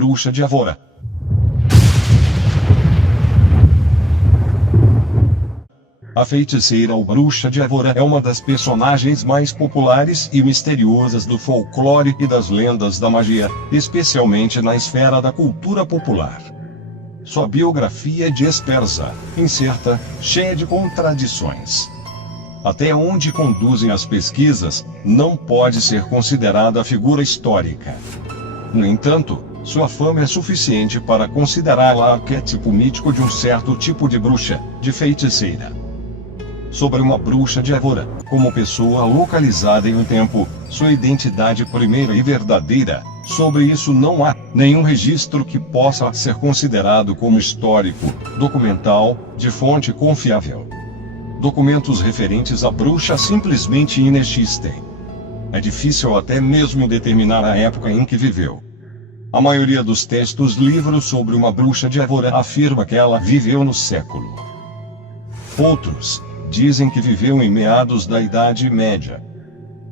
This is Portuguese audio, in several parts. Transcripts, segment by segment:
bruxa de Evora. A feiticeira ou bruxa de Evora é uma das personagens mais populares e misteriosas do folclore e das lendas da magia, especialmente na esfera da cultura popular. Sua biografia é dispersa, incerta, cheia de contradições. Até onde conduzem as pesquisas, não pode ser considerada figura histórica. No entanto, sua fama é suficiente para considerá-la arquétipo mítico de um certo tipo de bruxa, de feiticeira. Sobre uma bruxa de Evora, como pessoa localizada em um tempo, sua identidade primeira e verdadeira, sobre isso não há nenhum registro que possa ser considerado como histórico, documental, de fonte confiável. Documentos referentes à bruxa simplesmente inexistem. É difícil até mesmo determinar a época em que viveu. A maioria dos textos livros sobre uma bruxa de Evora afirma que ela viveu no século. Outros dizem que viveu em meados da Idade Média.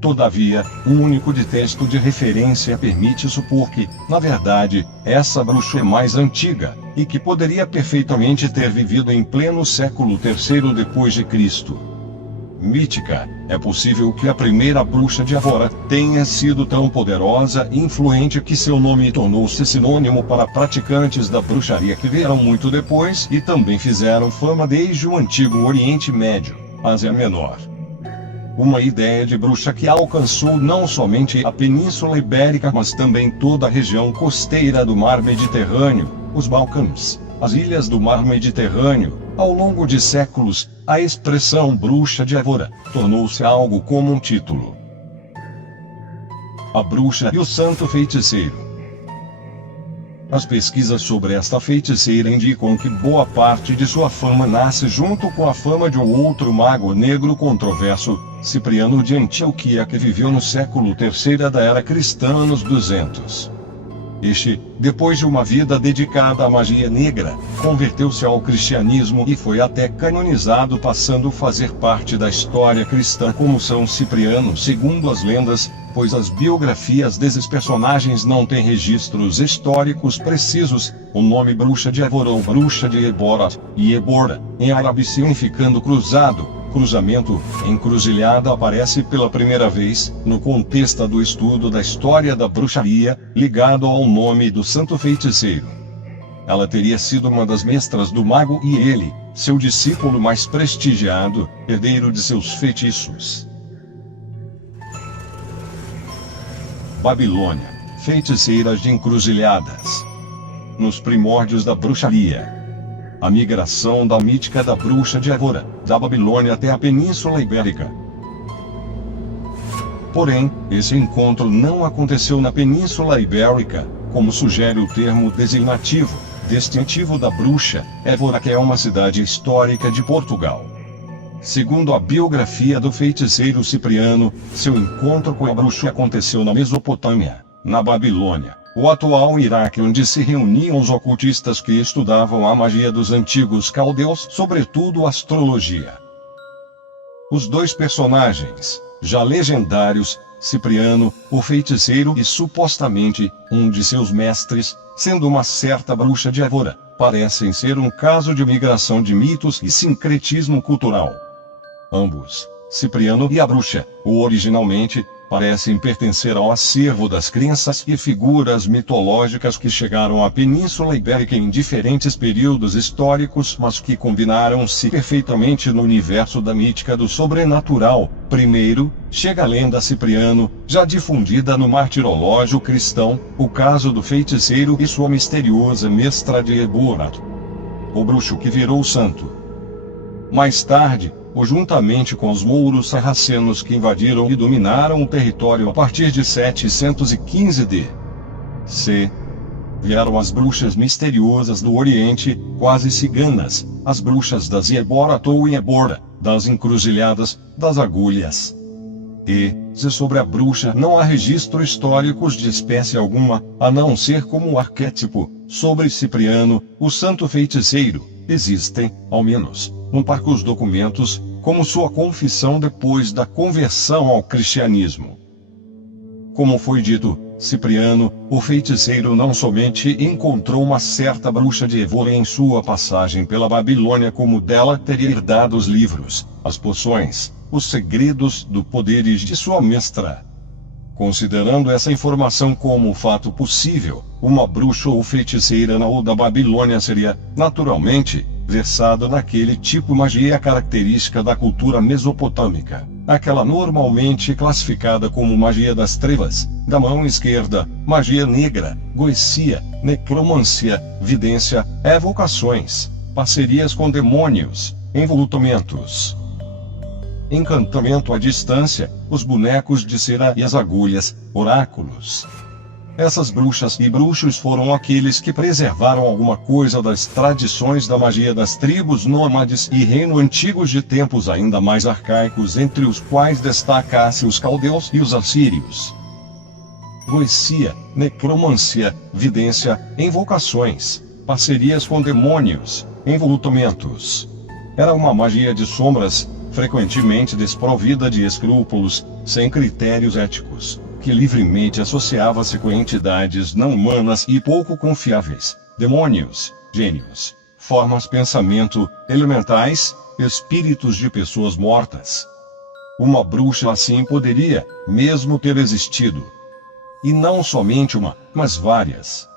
Todavia, o único de texto de referência permite supor que, na verdade, essa bruxa é mais antiga, e que poderia perfeitamente ter vivido em pleno século III depois de Cristo. Mítica, é possível que a primeira bruxa de Evora tenha sido tão poderosa e influente que seu nome tornou-se sinônimo para praticantes da bruxaria que vieram muito depois e também fizeram fama desde o antigo Oriente Médio, Ásia Menor. Uma ideia de bruxa que alcançou não somente a Península Ibérica mas também toda a região costeira do Mar Mediterrâneo, os Balcãs, as ilhas do Mar Mediterrâneo. Ao longo de séculos, a expressão bruxa de Evora tornou-se algo como um título. A bruxa e o santo feiticeiro. As pesquisas sobre esta feiticeira indicam que boa parte de sua fama nasce junto com a fama de um outro mago negro controverso, Cipriano de Antioquia, que viveu no século III da era cristã anos 200. Este, depois de uma vida dedicada à magia negra, converteu-se ao cristianismo e foi até canonizado, passando a fazer parte da história cristã como São Cipriano segundo as lendas, pois as biografias desses personagens não têm registros históricos precisos. O nome bruxa de Evora ou bruxa de Eborat, e Ebora, em árabe significando cruzado, cruzamento, encruzilhada, aparece pela primeira vez no contexto do estudo da história da bruxaria, ligado ao nome do santo feiticeiro. Ela teria sido uma das mestras do mago e ele, seu discípulo mais prestigiado, herdeiro de seus feitiços. Babilônia, feiticeiras de encruzilhadas. Nos primórdios da bruxaria. A migração da mítica da bruxa de Evora, da Babilônia até a Península Ibérica. Porém, esse encontro não aconteceu na Península Ibérica, como sugere o termo designativo, distintivo da bruxa, Évora, que é uma cidade histórica de Portugal. Segundo a biografia do feiticeiro Cipriano, seu encontro com a bruxa aconteceu na Mesopotâmia, na Babilônia, o atual Iraque, onde se reuniam os ocultistas que estudavam a magia dos antigos caldeus, sobretudo astrologia. Os dois personagens, já legendários, Cipriano, o feiticeiro, e supostamente um de seus mestres, sendo uma certa bruxa de Evora, parecem ser um caso de migração de mitos e sincretismo cultural. Ambos, Cipriano e a bruxa, originalmente, parecem pertencer ao acervo das crenças e figuras mitológicas que chegaram à Península Ibérica em diferentes períodos históricos, mas que combinaram-se perfeitamente no universo da mítica do sobrenatural. Primeiro, chega a lenda Cipriano, já difundida no martirológio cristão, o caso do feiticeiro e sua misteriosa mestra de Eborat, o bruxo que virou santo. Mais tarde, juntamente com os mouros sarracenos que invadiram e dominaram o território a partir de 715 d.C., vieram as bruxas misteriosas do Oriente, quase ciganas, as bruxas das Eborat ou Ebora, das encruzilhadas, das agulhas. Se sobre a bruxa não há registro históricos de espécie alguma, a não ser como um arquétipo, sobre Cipriano, o santo feiticeiro, existem, ao menos, parcos documentos, como sua confissão depois da conversão ao cristianismo. Como foi dito, Cipriano, o feiticeiro não somente encontrou uma certa bruxa de Évora em sua passagem pela Babilônia, como dela teria herdado os livros, as poções, os segredos do poderes de sua mestra. Considerando essa informação como fato possível, uma bruxa ou feiticeira na ou da Babilônia seria, naturalmente, versada naquele tipo de magia característica da cultura mesopotâmica, aquela normalmente classificada como magia das trevas, da mão esquerda, magia negra, goecia, necromancia, vidência, evocações, parcerias com demônios, envolutamentos, encantamento à distância, os bonecos de cera e as agulhas, oráculos. Essas bruxas e bruxos foram aqueles que preservaram alguma coisa das tradições da magia das tribos nômades e reino antigos de tempos ainda mais arcaicos, entre os quais destaca-se os caldeus e os assírios. Goecia, necromancia, vidência, invocações, parcerias com demônios, envolutamentos. Era uma magia de sombras, frequentemente desprovida de escrúpulos, sem critérios éticos, que livremente associava-se com entidades não humanas e pouco confiáveis, demônios, gênios, formas pensamento, elementais, espíritos de pessoas mortas. Uma bruxa assim poderia, mesmo ter existido. E não somente uma, mas várias.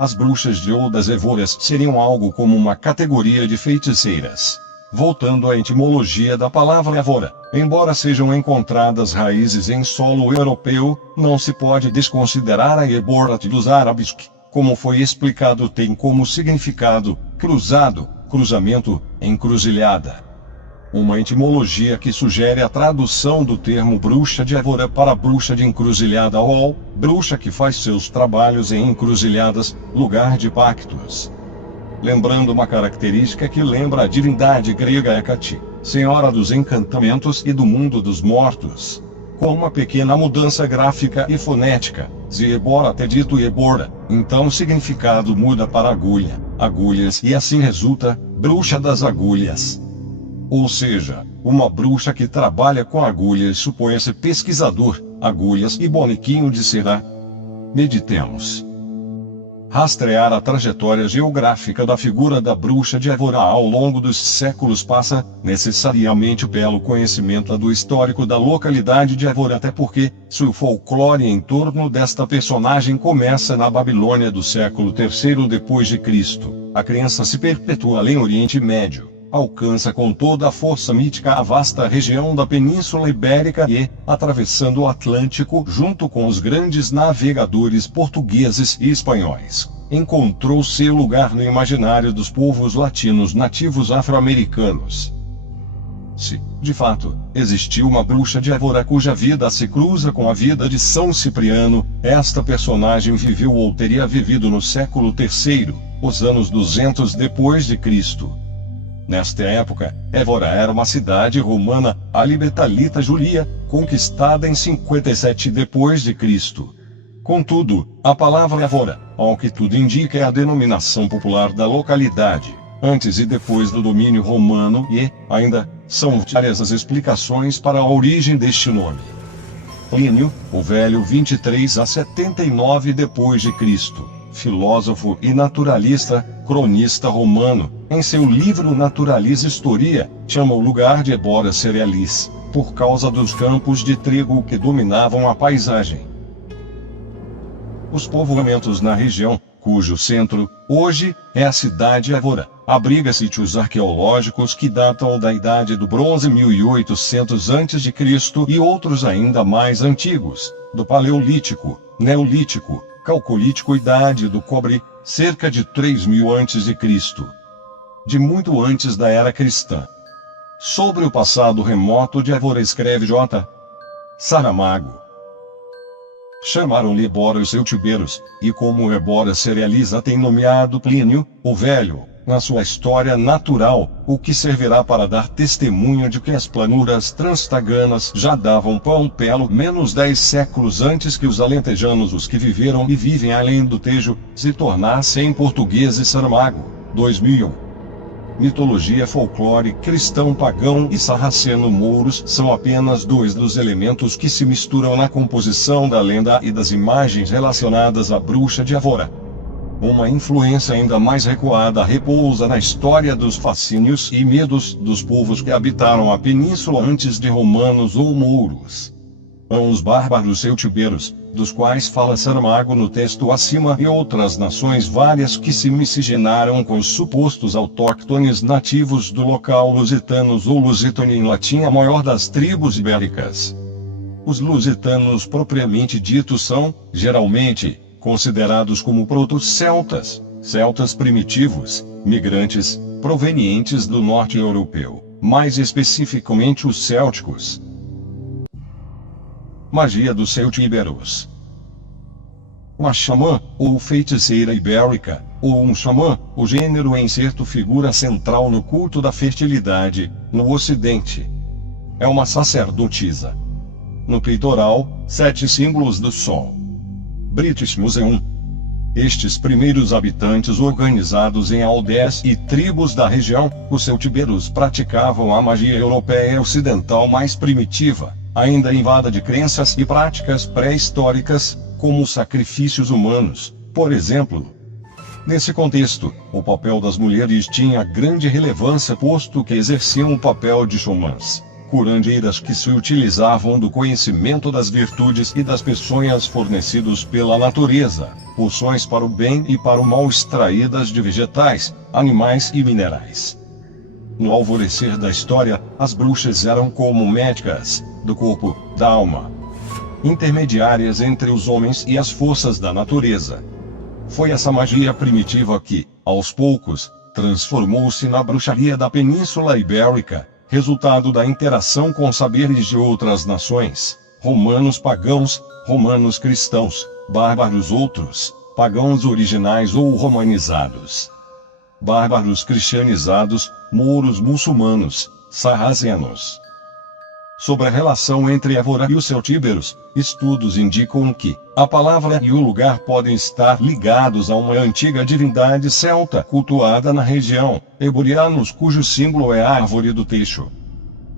As bruxas de ou das Évoras seriam algo como uma categoria de feiticeiras. Voltando à etimologia da palavra Évora, embora sejam encontradas raízes em solo europeu, não se pode desconsiderar a Eborat dos árabes que, como foi explicado, tem como significado cruzado, cruzamento, encruzilhada. Uma etimologia que sugere a tradução do termo bruxa de Évora para bruxa de encruzilhada ou bruxa que faz seus trabalhos em encruzilhadas, lugar de pactos. Lembrando uma característica que lembra a divindade grega Hecate, senhora dos encantamentos e do mundo dos mortos. Com uma pequena mudança gráfica e fonética, Zeborat é dito Ebora, então o significado muda para agulha, agulhas, e assim resulta, bruxa das agulhas. Ou seja, uma bruxa que trabalha com agulhas, supõe-se pesquisador, agulhas e bonequinho de cera. Meditemos. Rastrear a trajetória geográfica da figura da bruxa de Évora ao longo dos séculos passa, necessariamente, pelo conhecimento do histórico da localidade de Évora, até porque, se o folclore em torno desta personagem começa na Babilônia do século III depois de Cristo, a crença se perpetua além Oriente Médio, alcança com toda a força mítica a vasta região da Península Ibérica e, atravessando o Atlântico junto com os grandes navegadores portugueses e espanhóis, encontrou seu lugar no imaginário dos povos latinos nativos afro-americanos. Se, de fato, existiu uma bruxa de Évora cuja vida se cruza com a vida de São Cipriano, esta personagem viveu ou teria vivido no século III, os anos 200 depois de Cristo. Nesta época, Évora era uma cidade romana, a Libertalita Julia, conquistada em 57 depois de Cristo. Contudo, a palavra Évora, ao que tudo indica, é a denominação popular da localidade, antes e depois do domínio romano e, ainda, são várias as explicações para a origem deste nome. Plínio, o Velho 23 a 79 depois de Cristo, filósofo e naturalista, cronista romano, em seu livro Naturalis Historia, chama o lugar de Ébora Cerealis, por causa dos campos de trigo que dominavam a paisagem. Os povoamentos na região, cujo centro, hoje, é a cidade de Évora, abriga sítios arqueológicos que datam da Idade do Bronze 1800 a.C. e outros ainda mais antigos, do Paleolítico, Neolítico, Calcolítico e Idade do Cobre, cerca de 3000 a.C., de muito antes da era cristã. Sobre o passado remoto de Évora escreve J. Saramago. Chamaram-lhe Ébora os celtiberos, e como Ébora Cerealis a tem nomeado Plínio, o Velho, na sua história natural, o que servirá para dar testemunho de que as planuras transtaganas já davam pão pelo menos 10 séculos antes que os alentejanos, os que viveram e vivem além do Tejo, se tornassem portugueses. Saramago, 2001. Mitologia, folclore cristão, pagão e sarraceno-mouros são apenas dois dos elementos que se misturam na composição da lenda e das imagens relacionadas à bruxa de Évora. Uma influência ainda mais recuada repousa na história dos fascínios e medos dos povos que habitaram a península antes de romanos ou mouros. Os bárbaros celtiberos, dos quais fala Saramago no texto acima, e outras nações várias que se miscigenaram com os supostos autóctones nativos do local, lusitanos ou lusitani em latim, a maior das tribos ibéricas. Os lusitanos propriamente ditos são, geralmente, considerados como proto-celtas, celtas primitivos, migrantes, provenientes do norte europeu, mais especificamente os célticos. Magia dos celtíberos. Uma xamã, ou feiticeira ibérica, ou um xamã, o gênero em certo figura central no culto da fertilidade, no Ocidente. É uma sacerdotisa. No peitoral, 7 símbolos do Sol. British Museum. Estes primeiros habitantes organizados em aldeias e tribos da região, os celtíberos, praticavam a magia europeia ocidental mais primitiva, ainda invada de crenças e práticas pré-históricas, como os sacrifícios humanos, por exemplo. Nesse contexto, o papel das mulheres tinha grande relevância, posto que exerciam o papel de xamãs, curandeiras que se utilizavam do conhecimento das virtudes e das peçonhas fornecidos pela natureza, poções para o bem e para o mal extraídas de vegetais, animais e minerais. No alvorecer da história, as bruxas eram como médicas, do corpo, da alma, intermediárias entre os homens e as forças da natureza. Foi essa magia primitiva que, aos poucos, transformou-se na bruxaria da Península Ibérica, resultado da interação com saberes de outras nações, romanos pagãos, romanos cristãos, bárbaros outros, pagãos originais ou romanizados, bárbaros cristianizados, mouros muçulmanos, sarracenos. Sobre a relação entre Évora e os celtíberos, estudos indicam que a palavra e o lugar podem estar ligados a uma antiga divindade celta cultuada na região, Eborianos, cujo símbolo é a árvore do teixo.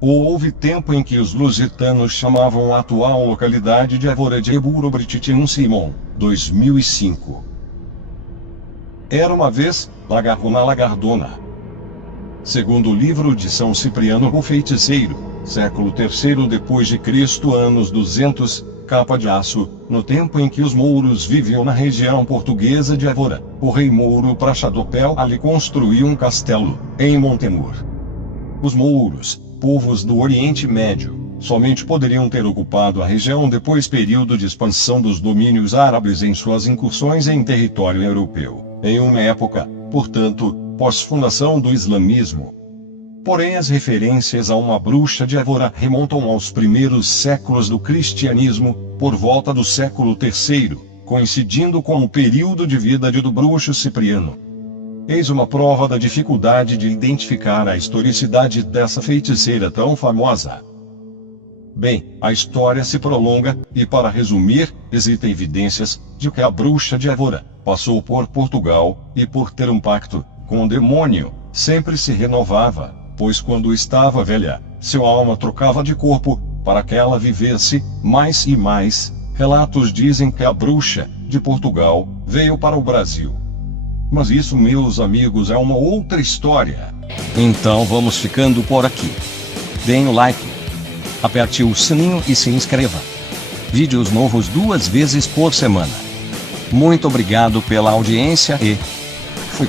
Houve tempo em que os lusitanos chamavam a atual localidade de Évora de Eburo-Brititinum Simon, 2005. Era uma vez, Lagarrona Lagardona. Segundo o livro de São Cipriano o Feiticeiro, século III depois de Cristo, anos 200, capa de aço, no tempo em que os mouros viviam na região portuguesa de Évora, o rei mouro Prachadopel ali construiu um castelo, em Montemor. Os mouros, povos do Oriente Médio, somente poderiam ter ocupado a região depois período de expansão dos domínios árabes em suas incursões em território europeu, em uma época, portanto, pós-fundação do islamismo. Porém, as referências a uma bruxa de Évora remontam aos primeiros séculos do cristianismo, por volta do século III, coincidindo com o período de vida do bruxo Cipriano. Eis uma prova da dificuldade de identificar a historicidade dessa feiticeira tão famosa. Bem, a história se prolonga, e para resumir, existem evidências de que a bruxa de Évora passou por Portugal, e por ter um pacto com o demônio, sempre se renovava, pois quando estava velha, sua alma trocava de corpo, para que ela vivesse mais e mais. Relatos dizem que a bruxa de Portugal veio para o Brasil. Mas isso, meus amigos, é uma outra história. Então vamos ficando por aqui. Deem o like, aperte o sininho e se inscreva. Vídeos novos 2 vezes por semana. Muito obrigado pela audiência e fui.